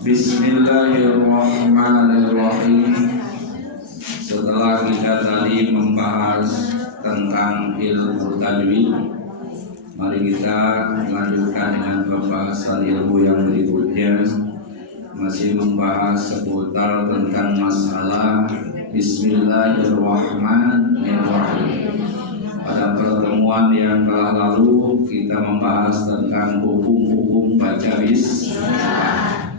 Bismillahirrahmanirrahim. Setelah kita tadi membahas tentang ilmu tajwid, mari kita lanjutkan dengan pembahasan ilmu yang berikutnya, masih membahas seputar tentang masalah Bismillahirrahmanirrahim. Pada pertemuan yang telah lalu kita membahas tentang hukum-hukum baca bismillah.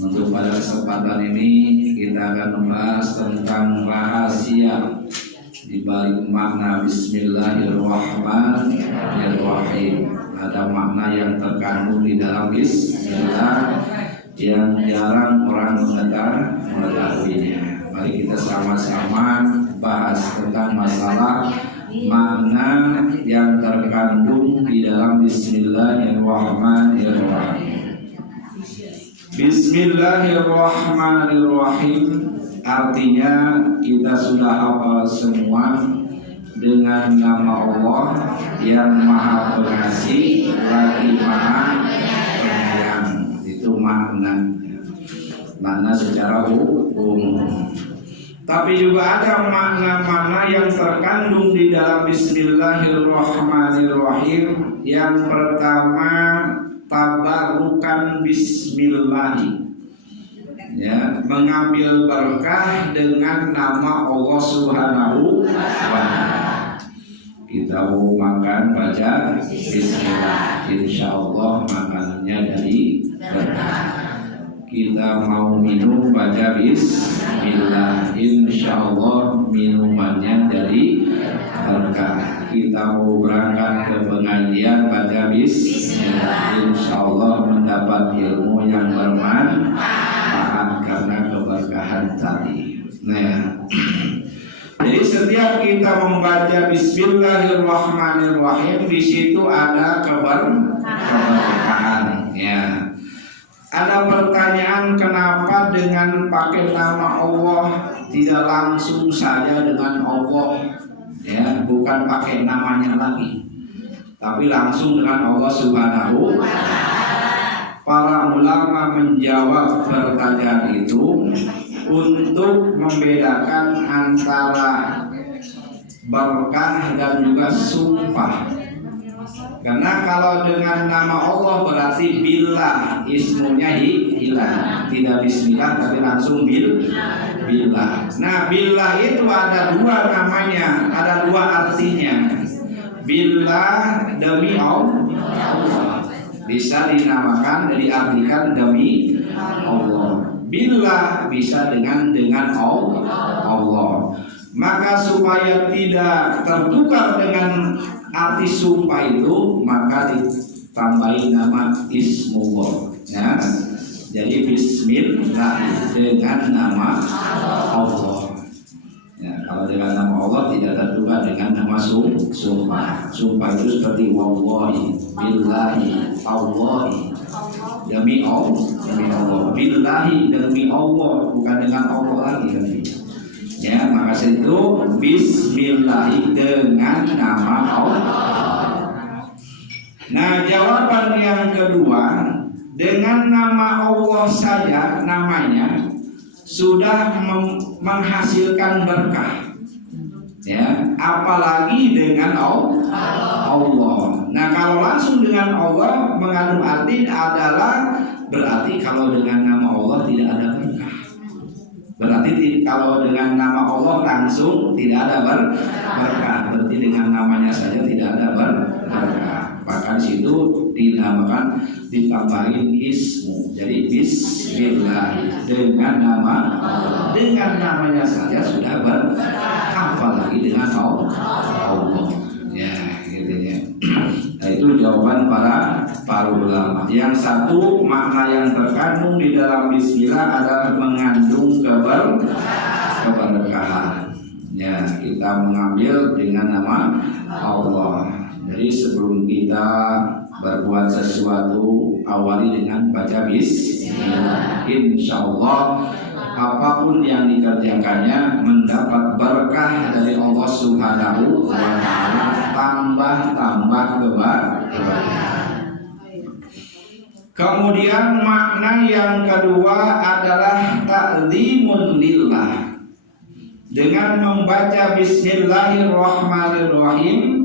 Untuk pada kesempatan ini kita akan membahas tentang rahasia di balik makna Bismillahirrahmanirrahim. Ada makna yang terkandung di dalam bismillah yang jarang orang mengetahuinya. Mari kita sama-sama bahas tentang masalah makna yang terkandung di dalam Bismillahirrahmanirrahim. Bismillahirrahmanirrahim artinya kita sudah hafal semua dengan nama Allah yang Maha Pengasih lagi Maha Penyayang. Itu makna secara umum. Tapi juga ada makna-makna yang terkandung di dalam Bismillahirrahmanirrahim. Yang pertama, tabarukan bismillahi, ya, mengambil berkah dengan nama Allah Subhanahu wa ta'ala. Kita mau makan baca bismillah, insyaallah makanannya dari berkah. Kita mau minum baca bismillah, insyaallah minumannya jadi berkah. Kita mau berangkat ke pengajian baca bismillah, insyaallah mendapat ilmu yang bermanfaat karena keberkahan tadi. Nah, jadi setiap kita membaca Bismillahirrahmanirrahim, di situ ada keberkahan. Ya. Ada pertanyaan, kenapa dengan pakai nama Allah tidak langsung saja dengan Allah? Ya, bukan pakai namanya lagi, tapi langsung dengan Allah Subhanahu wa ta'ala. Para ulama menjawab pertanyaan itu untuk membedakan antara berkah dan juga sumpah. Karena kalau dengan nama Allah berarti billah, ismunya hilang, tidak bismillah tapi langsung billah. Nah, billah itu ada dua namanya, ada dua artinya. Billah demi Allah, bisa dinamakan, diartikan demi Allah. Billah bisa dengan Allah. Maka supaya tidak tertukar dengan arti sumpah itu, maka ditambahin nama ismullah. Ya. Jadi bismillah dengan nama Allah. Ya, kalau dengan nama Allah tidak tertukar dengan nama sumpah. Sumpah itu seperti wallahi, billahi, Allahi. Demi Allah, billahi demi Allah, bukan dengan Allah lagi. Ya, maka itu bismillah dengan nama Allah. Nah, jawaban yang kedua, dengan nama Allah saja namanya sudah menghasilkan berkah. Ya, apalagi dengan Allah. Nah, kalau langsung dengan Allah mengandung arti adalah berarti kalau dengan nama Allah tidak ada berkah. Berarti kalau dengan nama Allah langsung tidak ada berkah. Berarti dengan namanya saja tidak ada berkah. Bahkan situ dinamakan, ditambahin ismu. Jadi bismillah dengan nama Allah. Dengan namanya saja sudah berkah, apalagi dengan Allah. Ya, gitu ya. Nah, itu jawaban para ulama. Yang satu, makna yang terkandung di dalam bismillah adalah mengandung keberkahan. Ya, kita mengambil dengan nama Allah. Jadi sebelum kita berbuat sesuatu, awali dengan baca bismillah. Insyaallah apapun yang dikerjakannya mendapat berkah dari Allah Subhanahu wa ta'ala, tambah keberkahan. Kemudian makna yang kedua adalah ta'zimun lillah. Dengan membaca Bismillahirrahmanirrahim,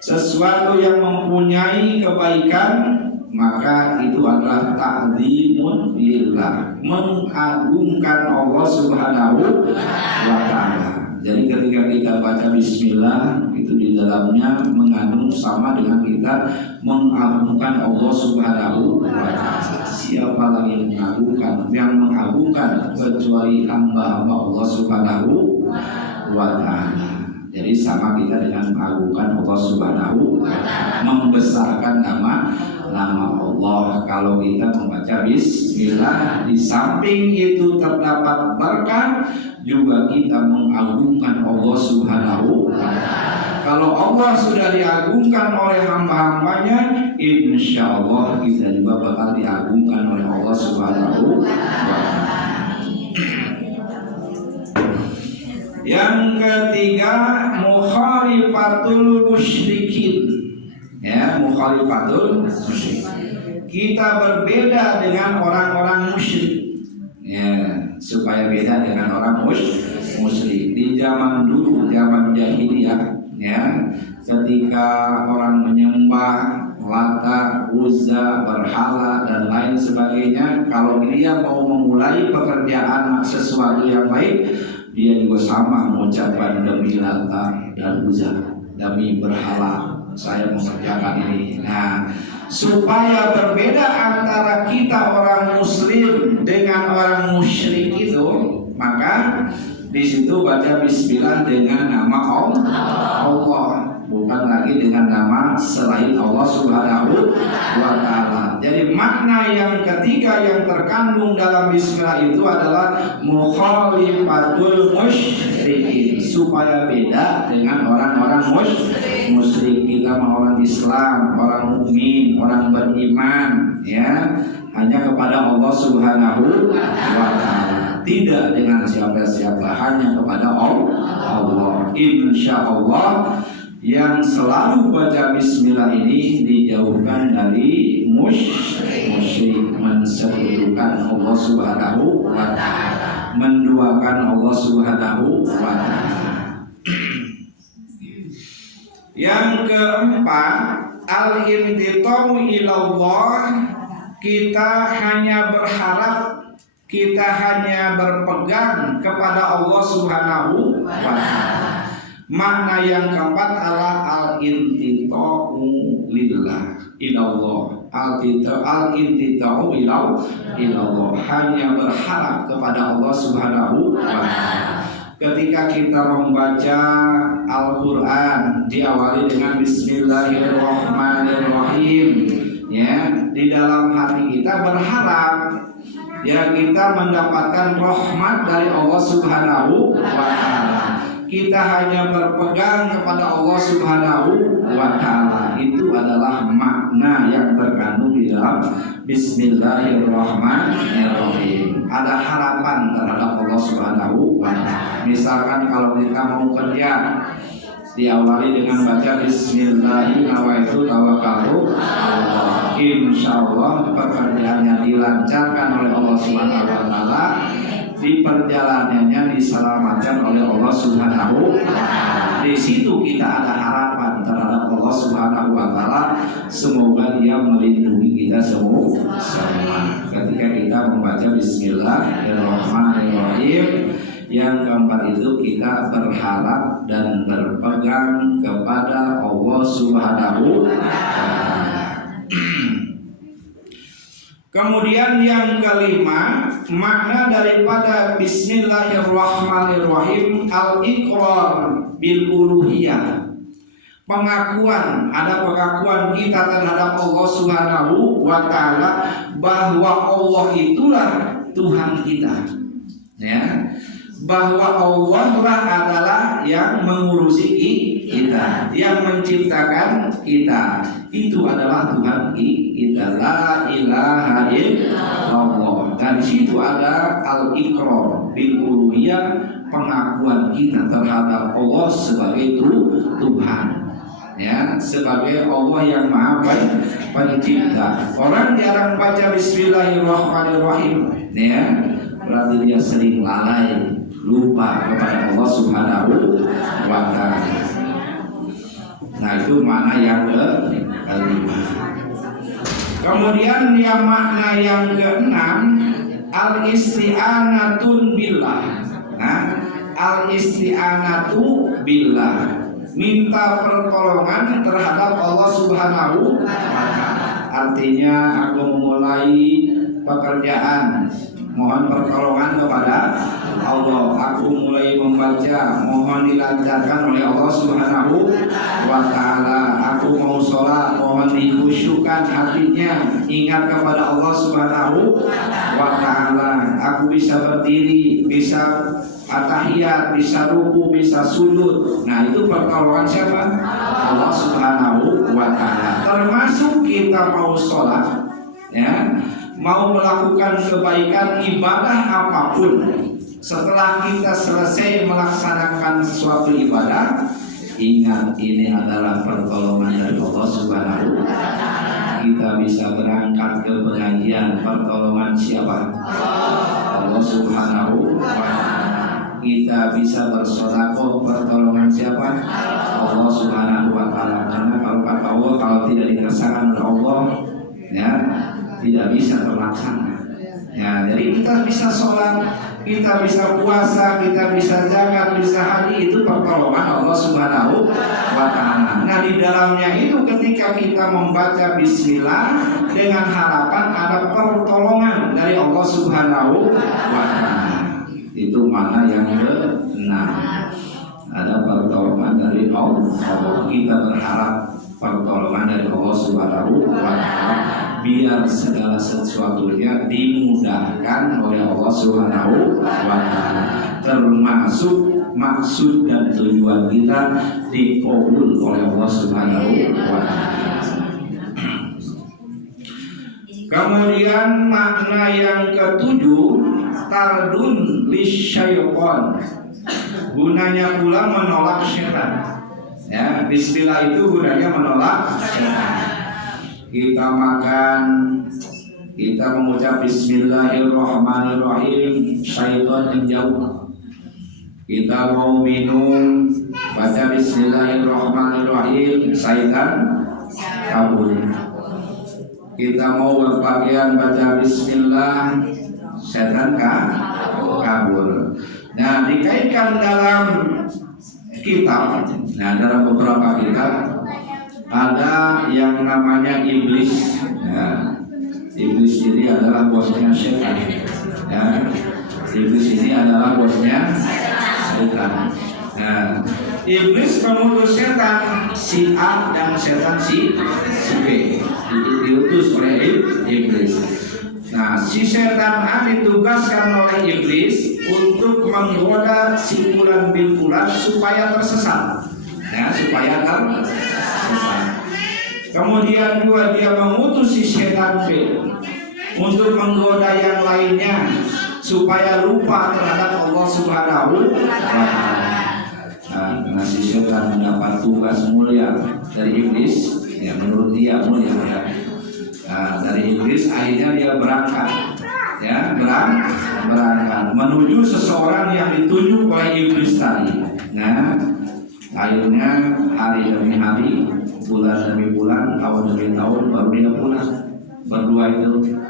sesuatu yang mempunyai kebaikan, maka itu adalah ta'zimun lillah, mengagungkan Allah Subhanahu wa ta'ala. Jadi ketika kita baca bismillah, itu di dalamnya mengandung sama dengan kita mengagungkan Allah Subhanahu wa ta'ala. Siapa lagi mengagungkan? Yang mengagungkan kecuali hamba-hamba Allah Subhanahu wa ta'ala. Jadi sama kita dengan mengagungkan Allah Subhanahu wa ta'ala, membesarkan nama Allah. Kalau kita membaca bismillah, di samping itu terdapat berkah, juga kita mengagungkan Allah Subhanahu wa ta'ala. Kalau Allah sudah diagungkan oleh hamba-hambanya, insya Allah kita juga bakal diagungkan oleh Allah Subhanahu wa ta'ala. Yang ketiga, mukhalifatul musyrikin. Ya, mukhalifatul musyrikin. Kita berbeda dengan orang-orang musyrik. Ya, supaya beda dengan orang musyrik. Di zaman dulu, zaman jahiliyah, ya, ketika orang menyembah Lata, Uzza, berhala dan lain sebagainya, kalau dia mau memulai pekerjaan sesuatu yang baik, dia juga sama mengucapkan demi Lata dan Uzza, demi berhala, saya mengerjakan ini. Nah, supaya berbeda antara kita orang muslim dengan orang musyrik itu, maka di situ baca bismillah dengan nama Allah, bukan lagi dengan nama selain Allah Subhanahu wa ta'ala. Jadi makna yang ketiga yang terkandung dalam bismillah itu adalah mukhalifatul musyrikin, supaya beda dengan orang-orang musyrik. Kita mau orang Islam, orang mukmin, orang beriman, ya, hanya kepada Allah Subhanahu wa ta'ala, tidak dengan siapa-siapa, hanya kepada Allah. Insya Allah yang selalu baca bismillah ini dijauhkan dari musyrik, mensekutukan Allah Subhanahu wa ta'ala, menduakan Allah Subhanahu wa ta'ala. Yang keempat, al-intitamu ilallah, kita hanya berharap, kita hanya berpegang kepada Allah Subhanahu wa ta'ala. Makna yang keempat adalah al-intita'u lillah ilallah. Al-intita'u ilallah, hanya berharap kepada Allah Subhanahu wa ta'ala. Ketika kita membaca Al-Quran, diawali dengan Bismillahirrahmanirrahim, ya, di dalam hati kita berharap, ya, kita mendapatkan rahmat dari Allah Subhanahu wa ta'ala. Kita hanya berpegang kepada Allah Subhanahu wa ta'ala. Itu adalah makna yang terkandung di dalam Bismillahirrahmanirrahim. Ada harapan terhadap Allah Subhanahu wa ta'ala. Misalkan kalau kita mau kerja, diawali dengan baca Bismillahirrahmanirrahim, insya Allah pekerjaannya dilancarkan oleh Allah Subhanahu wa ta'ala, di perjalanannya diselamatkan oleh Allah Subhanahu wa ta'ala. Di situ kita ada harapan terhadap Allah Subhanahu wa ta'ala, semoga Dia melindungi kita semua. Ketika kita membaca Bismillahirrahmanirrahim, yang keempat itu kita berharap dan berpegang kepada Allah Subhanahu wa ta'ala. Kemudian yang kelima, makna daripada Bismillahirrahmanirrahim al-iqrar bil uluhiyah. Pengakuan, ada pengakuan kita terhadap Allah Subhanahu wa ta'ala bahwa Allah itulah Tuhan kita. Ya. Bahwa Allah lah adalah yang mengurusi kita, yang menciptakan kita. Itu adalah Tuhan kita. La ilaha illallah. Dan di situ ada al-iqrar bil uluhiyah, pengakuan kita terhadap Allah sebagai Tuhan. ya, sebagai Allah yang Maha Pencipta. Orang jarang baca Bismillahirrahmanirrahim, ya, berarti dia sering lalai, lupa kepada Allah Subhanahu wa Ta'ala. Nah, itu makna yang kelima. Kemudian yang makna yang keenam, al-isti'anatun billah. Nah, al-isti'anatu billah, minta pertolongan terhadap Allah Subhanahu wa Ta'ala. Artinya aku memulai pekerjaan, mohon pertolongan kepada Allah. Aku mulai membaca, mohon dilancarkan oleh Allah Subhanahu wa Ta'ala. Aku mau sholat, mohon dikhusyukkan hatinya, ingat kepada Allah Subhanahu wa Ta'ala. Aku bisa berdiri, bisa atahiyat, bisa ruku, bisa sujud. Nah, itu pertolongan siapa? Allah Subhanahu wa Ta'ala. Termasuk kita mau sholat, ya, mau melakukan kebaikan ibadah apapun, setelah kita selesai melaksanakan suatu ibadah, ingat ini adalah pertolongan dari Allah Subhanahu wa Ta'ala. Kita bisa berangkat ke pengajian, pertolongan siapa? Allah Subhanahu wa Ta'ala. Kita bisa bersedekah, pertolongan siapa? Allah Subhanahu wa Ta'ala. Karena kalau kata Allah, kalau tidak dirasakan oleh Allah, ya, tidak bisa terlaksana. Ya, jadi kita bisa sholat, kita bisa puasa, kita bisa zakat, bisa haji, itu pertolongan Allah Subhanahu wa Ta'ala. Nah, di dalamnya itu ketika kita membaca Bismillah dengan harapan ada pertolongan dari Allah Subhanahu wa Ta'ala. Itu mana yang keenam, ada pertolongan dari Allah. Kita berharap pertolongan dari Allah Subhanahu wa Ta'ala, biar segala sesuatunya dimudahkan oleh Allah Subhanahu wa Ta'ala, termasuk maksud dan tujuan kita dikabul oleh Allah Subhanahu wa Ta'ala. Kemudian makna yang ketujuh, tardun lisyaiton, gunanya pula menolak syaitan. Ya, Bismillah itu gunanya menolak syaitan. Kita makan, kita mengucap Bismillahirrahmanirrahim, syaitan menjauh. Kita mau minum, baca Bismillahirrahmanirrahim, syaitan kabur. Kita mau berpakaian, baca Bismillah, setan kabur. Nah, dikaitkan dalam kitab, nah dalam beberapa kitab ada yang namanya iblis. Ya, iblis ini adalah bosnya setan. Ya, iblis ini adalah bosnya setan. Nah, iblis mengutus setan si A dan setan si B, diutus oleh iblis. Nah, si setan A ditugaskan oleh iblis untuk menggoda si Fulan bin Fulan supaya tersesat, ya, supaya tersesat. Kemudian juga dia mengutus si setan B untuk menggoda yang lainnya supaya lupa terhadap Allah Subhanahu wa Ta'ala. Nah, karena si setan mendapat tugas mulia dari iblis, ya menurut dia mulia, ya. Nah, dari iblis akhirnya dia berangkat, ya, berangkat menuju seseorang yang ditunjuk oleh iblis tadi. Nah, akhirnya hari demi hari, bulan demi bulan, tahun demi tahun, baru dia pulang berdua itu,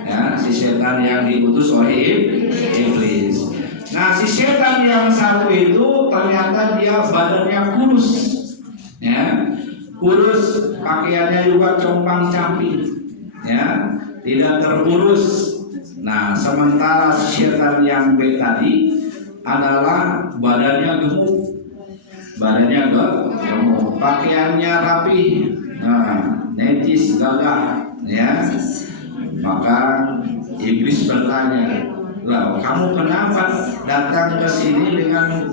ya, si setan yang diutus oleh iblis. Nah, si setan yang satu itu ternyata dia badannya kurus, ya, kurus, pakaiannya juga compang-camping, ya, tidak terurus. Nah, sementara setan yang B tadi adalah badannya gemuk, pakaiannya rapi, nah, necis, gagah, ya. Maka iblis bertanya, "Lah, kamu kenapa datang ke sini dengan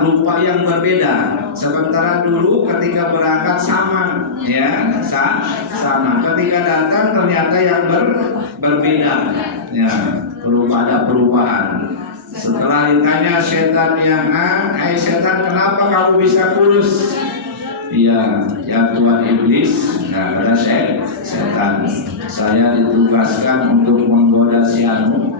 rupa yang berbeda? Sementara dulu ketika berangkat sama, ya, sama. Ketika datang ternyata yang berbeda, ya, ada perubahan." Setelah ditanya setan yang A, setan, kenapa kamu bisa kurus? ya Tuhan iblis, nah kata setan, saya ditugaskan untuk menggoda si Anu.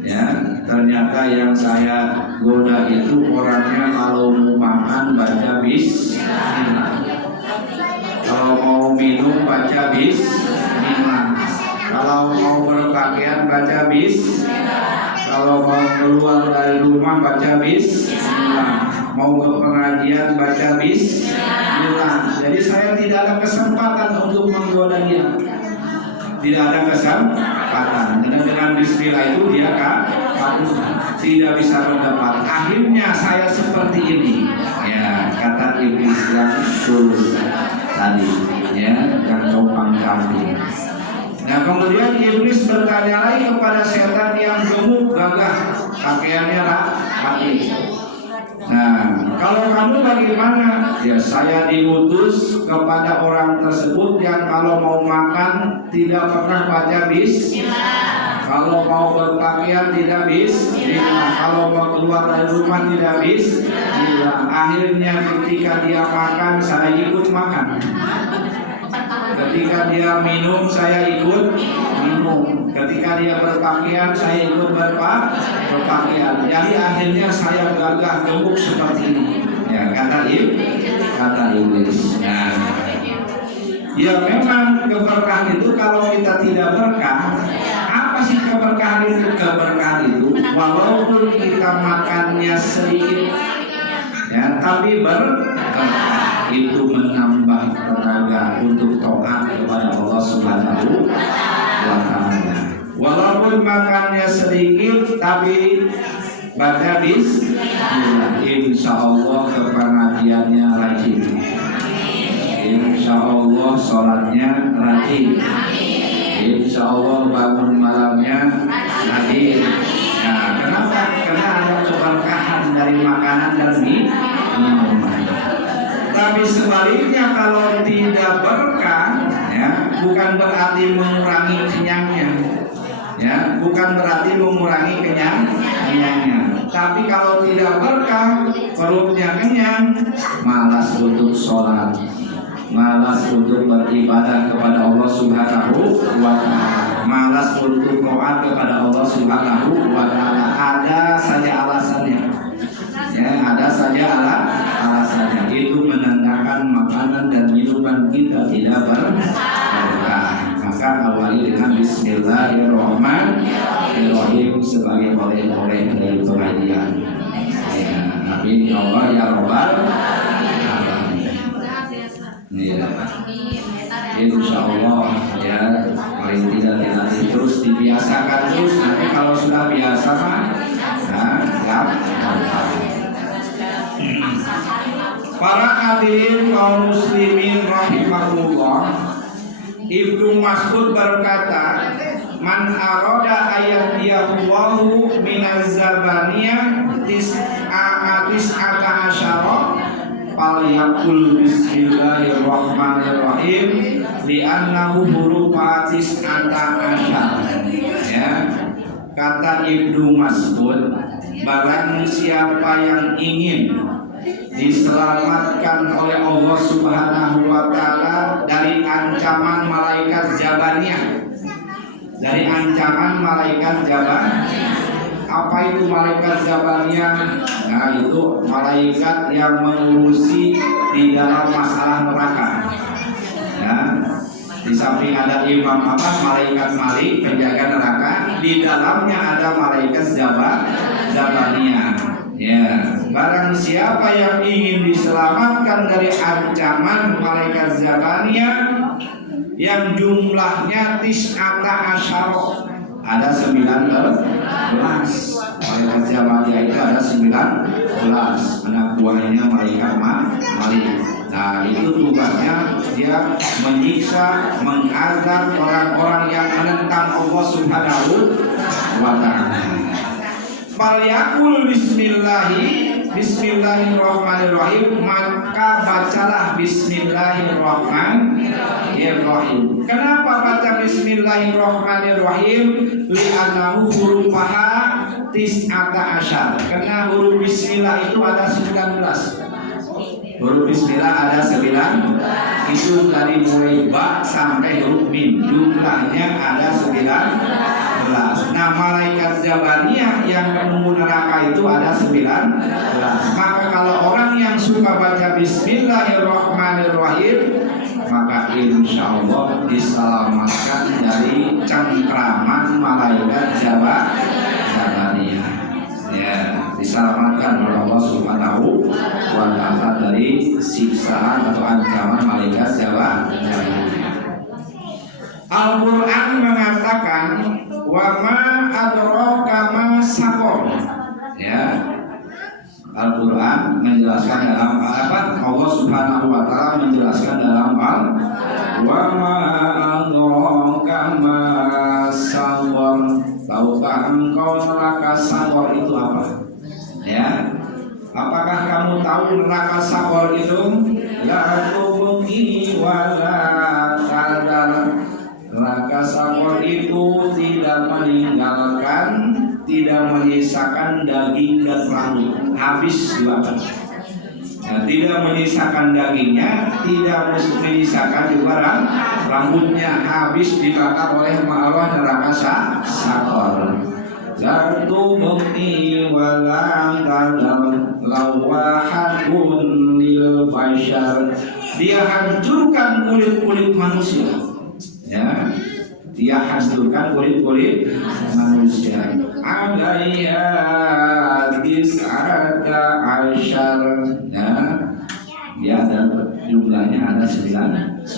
Ya, ternyata yang saya goda itu orangnya kalau mau makan baca bismillah, kalau mau minum baca bismillah, kalau mau berpakaian baca bismillah, kalau mau keluar dari rumah baca bismillah, mau ke pengajian baca bismillah. Jadi saya tidak ada kesempatan untuk menggoda dia. Tidak ada kesempatan. Dengan bismillah itu dia tidak bisa mendapat. Akhirnya saya seperti ini. Ya, kata iblis yang tulus tadi, ya, yang topang kambing. Nah, kemudian iblis bertanya lagi kepada setan yang gemuk gagah, pakaiannya rapi. Nah, kalau kamu bagaimana? Ya, saya diutus kepada orang tersebut yang kalau mau makan tidak pernah baca bismillah, kalau mau berpakaian tidak bismillah, kalau mau keluar dari rumah tidak bismillah. Akhirnya ketika dia makan, saya ikut makan. Ketika dia minum, saya ikut minum. Ketika dia berpakaian, saya ikut berpakaian. Jadi akhirnya saya gagah gemuk seperti ini. Ya, kata iblis. Nah, ya memang keberkahan itu kalau kita tidak berkah, apa sih keberkahan itu? Keberkahan itu walaupun kita makannya sedikit, ya, tapi berkah. Itu menambah tenaga untuk taat kepada Allah Subhanahu wa Ta'ala. Walaupun makannya sedikit tapi baca bismillah, insya Allah kepengajiannya rajin, insya Allah sholatnya rajin, insya Allah bangun malamnya rajin. Nah, kenapa? Karena ada keberkahan dari makanan dan minuman. Tapi sebaliknya kalau tidak berkah, ya, bukan berarti mengurangi kenyangnya, ya, bukan berarti mengurangi kenyangnya. Tapi kalau tidak berkah, perutnya kenyang, malas untuk sholat, malas untuk beribadah kepada Allah Subhanahu wa Ta'ala, malas untuk taat kepada Allah Subhanahu wa Ta'ala. Ada saja alasannya, ya, ada saja alasannya. Itu menandakan makanan dan minuman kita tidak berkah. Maka awali dengan bismillahirrahmanirrahim sebagai oleh-oleh dari pengajian. Ya, amin ya Allah ya Rabbal alamin. Ya, insya Allah ya, paling tidak terus dibiasakan terus. Nanti kalau sudah biasa mah, para hadirin kaum muslimin rahimahullah, Ibnu Mas'ud berkata, man arada ayatiyallahu minaz zabaniyah tis'ata asyara falyaqul bismillahirrahmanirrahim li'annahu hurufa tis'ata asyara. Ya, kata Ibnu Mas'ud, barang siapa yang ingin diselamatkan oleh Allah Subhanahu wa Ta'ala dari ancaman malaikat Zabaniyah. Dari ancaman malaikat Zabaniyah. Apa itu malaikat Zabaniyah? Nah, itu malaikat yang mengurusi di dalam masalah neraka. Ya, di samping ada imam malaikat Malik penjaga neraka, di dalamnya ada malaikat Zabaniyah. Ya, barang siapa yang ingin diselamatkan dari ancaman malaikat Zabaniyah yang jumlahnya tis'ata asyara, ada 19 malaikat Zabaniyah itu ada 19 anak buahnya malaikat Malik. Nah, itu tugasnya dia menyiksa, mengazab orang-orang yang menentang Allah Subhanahu wa Ta'ala. Falyakul bismillahirrahmanirrahim, maka bacalah bismillahirrahmanirrahim. Kenapa baca bismillahirrahmanirrahim? Li'annahu hurufaha tis'ata asyar. Karena huruf bismillah itu ada 19. Huruf bismillah ada 9. Itu dari mulai ba sampai huruf mim. Jumlahnya ada 19. Nah, malaikat Jabaniyah yang penunggu neraka itu ada 19. Maka kalau orang yang suka baca Bismillahirrahmanirrahim, maka insya Allah diselamatkan dari cengkraman malaikat Jabaniyah. Ya, diselamatkan oleh Allah Subhanahu wa Ta'ala dari siksaan atau ancaman malaikat Jabaniyah. Al-Quran mengatakan wa ma adraka ma saqar. Ya, Al-Quran menjelaskan dalam apa? Allah Subhanahu wa Ta'ala menjelaskan dalam wa ma adraka ma saqar. Tahukah engkau neraka saqar itu apa? Ya. Apakah kamu tahu neraka saqar itu? La tubqi wa la tadar. Neraka saqar itu tidak meninggalkan, tidak menyisakan daging dan rambut, habis dibakar. Nah, tidak menyisakan dagingnya, tidak menyisakan juga rambutnya, habis dibakar oleh Allah neraka saqar. Zatu bukti walang dalam lawahatun lil bashar. Dia hancurkan kulit-kulit manusia. Ya, dia hancurkan kulit-kulit manusia. Alaiya dis'ata asyar. Ya, dia ada jumlahnya ada 19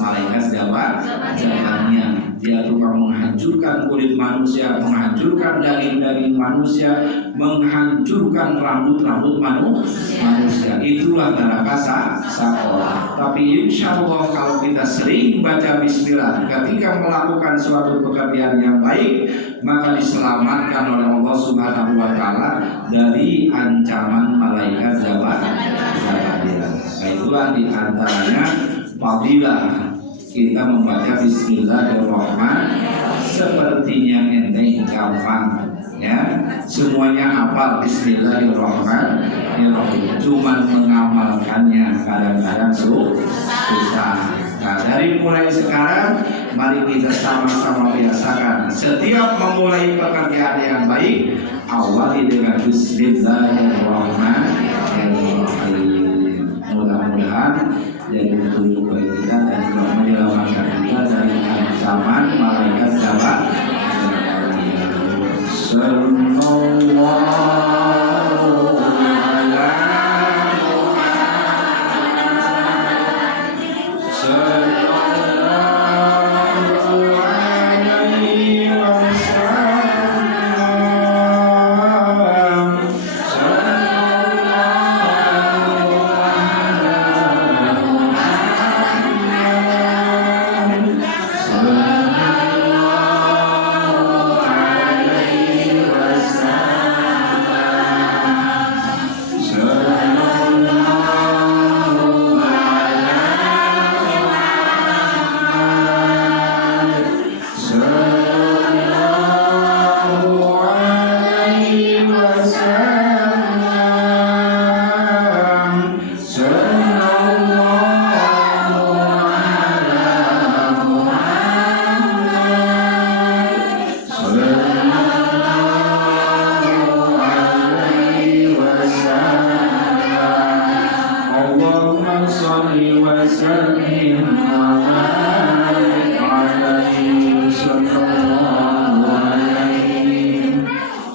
malaikat Jabaniyah. Dia tukang menghancurkan kulit manusia, menghancurkan daging-daging manusia, menghancurkan rambut-rambut manusia. Itulah neraka saqar. Tapi insya Allah kalau kita sering baca bismillah ketika melakukan suatu pekerjaan yang baik, maka diselamatkan oleh Allah Subhanahu wa Ta'ala dari ancaman malaikat Jabaniyah. Nah, itulah diantaranya fadilah kita membaca Bismillahirrahmanirrahim. Sepertinya enteng, gampang, ya, semuanya hafal Bismillahirrahmanirrahim. Cuman mengamalkannya kadang-kadang susah. Nah, dari mulai sekarang mari kita sama-sama biasakan setiap memulai pekerjaan yang baik awali dengan Bismillahirrahmanirrahim. Mudah-mudahan jadi petunjuk bagi kita dan juga menyelamatkan kita dari ancaman malaikat Jabaniyah. Sallallahu ala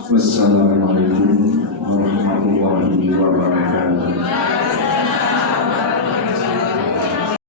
Wassalamualaikum warahmatullahi wabarakatuh.